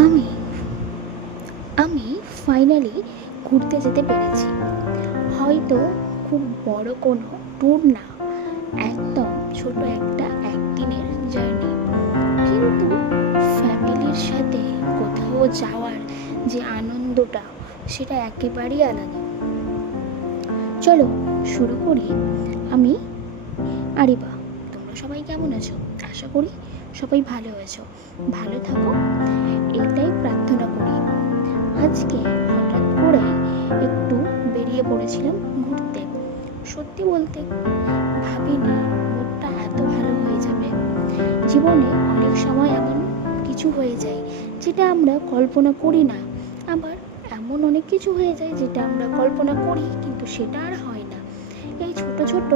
আমি আমি ফাইনালি ঘুরতে যেতে পেরেছি। হয়তো খুব বড় কোনো ট্যুর না, একদম ছোট একটা একদিনের জার্নি, কিন্তু ফ্যামিলির সাথে কোথাও যাওয়ার যে আনন্দটা, সেটা একেবারেই আলাদা। চলো শুরু করি। আমি আরিবা। তোমরা সবাই কেমন আছো? আশা করি সবাই ভালো আছো, ভালো থাকো, এটাই প্রার্থনা করি। আজকে হঠাৎ করে একটু বেরিয়ে পড়েছিলাম ঘুরতে। সত্যি বলতে ভাবিনি মুডটা এত ভালো হয়ে যাবে। জীবনে অনেক সময় এমন কিছু হয়ে যায় যেটা আমরা কল্পনা করি না, আবার এমন অনেক কিছু হয়ে যায় যেটা আমরা কল্পনা করি কিন্তু সেটা আর হয় না। এই ছোট ছোট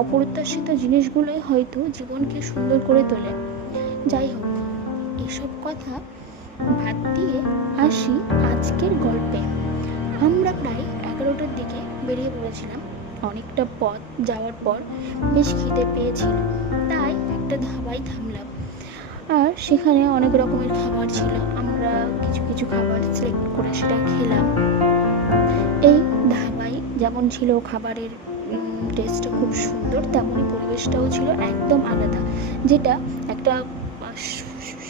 অপ্রত্যাশিত জিনিসগুলোই হয়তো জীবনকে সুন্দর করে তোলে। যাই হোক, এসব কথা বাদ দিয়ে আসি আজকের গল্পে। আমরা প্রায় 11টার দিকে বেরিয়ে পড়েছিলাম। অনেকটা পথ যাওয়ার পর বেশ খিদে পেয়েছিল, তাই একটা ধাবায় থামলাম। আর সেখানে অনেক রকমের খাবার ছিল, আমরা কিছু কিছু খাবার সিলেক্ট করে সেটা খেলাম। এই ধাবায় যেমন ছিল খাবারের টেস্টটা খুব সুন্দর, তেমনই পরিবেশটাও ছিল একদম আলাদা, যেটা একটা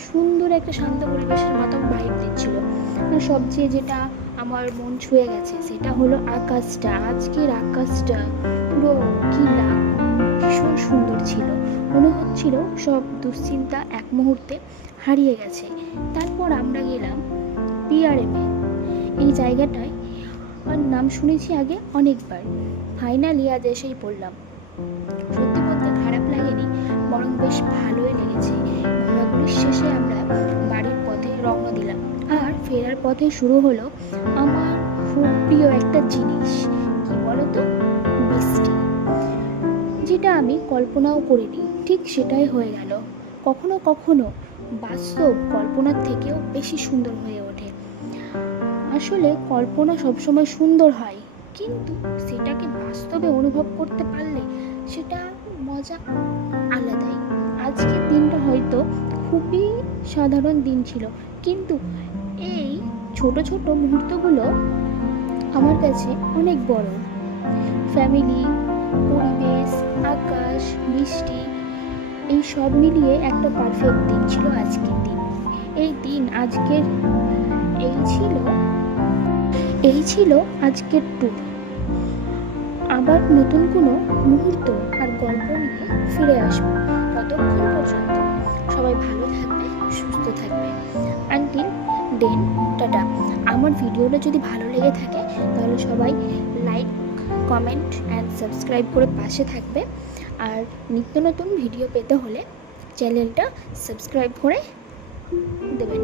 সুন্দর একটা শান্ত পরিবেশের মতো ভাইব দিচ্ছিল। আর সবচেয়ে যেটা আমার মন ছুঁয়ে গেছে সেটা হলো আকাশটা। আজকের আকাশটা পুরো কি ভীষণ সুন্দর ছিল। মনে হচ্ছিল সব দুশ্চিন্তা এক মুহূর্তে হারিয়ে গেছে। তারপর আমরা গেলাম পিআরএমে। এই জায়গাটায় আর নাম শুনেছি আগে অনেকবার, ফাইনালি আজ এসেই পড়লাম। সত্যি বলতে খারাপ লাগেনি, বরং বেশ ভালোই লেগেছে। ঘোরাঘুরির শেষে আমরা বাড়ির পথে রওনা দিলাম, আর ফেরার পথে শুরু হলো আমার খুব প্রিয় একটা জিনিস। কি বলতো? বৃষ্টি। যেটা আমি কল্পনাও করিনি, ঠিক সেটাই হয়ে গেল। কখনো কখনো বাস্তব কল্পনার থেকেও বেশি সুন্দর হয়ে ওঠে। আসলে কল্পনা সবসময় সুন্দর হয়, কিন্তু সেটাকে বাস্তবে অনুভব করতে পারলে সেটা মজা আলাদাই। আজকের দিনটা হয়তো খুবই সাধারণ দিন ছিল, কিন্তু এই ছোট ছোট মুহূর্তগুলো আমার কাছে অনেক বড়। ফ্যামিলি, পরিবেশ, আকাশ, বৃষ্টি, এই সব মিলিয়ে একটা পারফেক্ট দিন ছিল আজকের দিন। আজকের এই ছিল এই ছিল আজকের ট্যুর। আবার নতুন কোনো মুহূর্ত আর গল্প নিয়ে ফিরে আসবো। ততক্ষণ পর্যন্ত সবাই ভালো থাকবে, সুস্থ থাকবে। Until then, tata. আমার ভিডিওটা যদি ভালো লেগে থাকে তাহলে সবাই লাইক, কমেন্ট অ্যান্ড সাবস্ক্রাইব করে পাশে থাকবে। আর নিত্য নতুন ভিডিও পেতে হলে চ্যানেলটা সাবস্ক্রাইব করে দেবেন।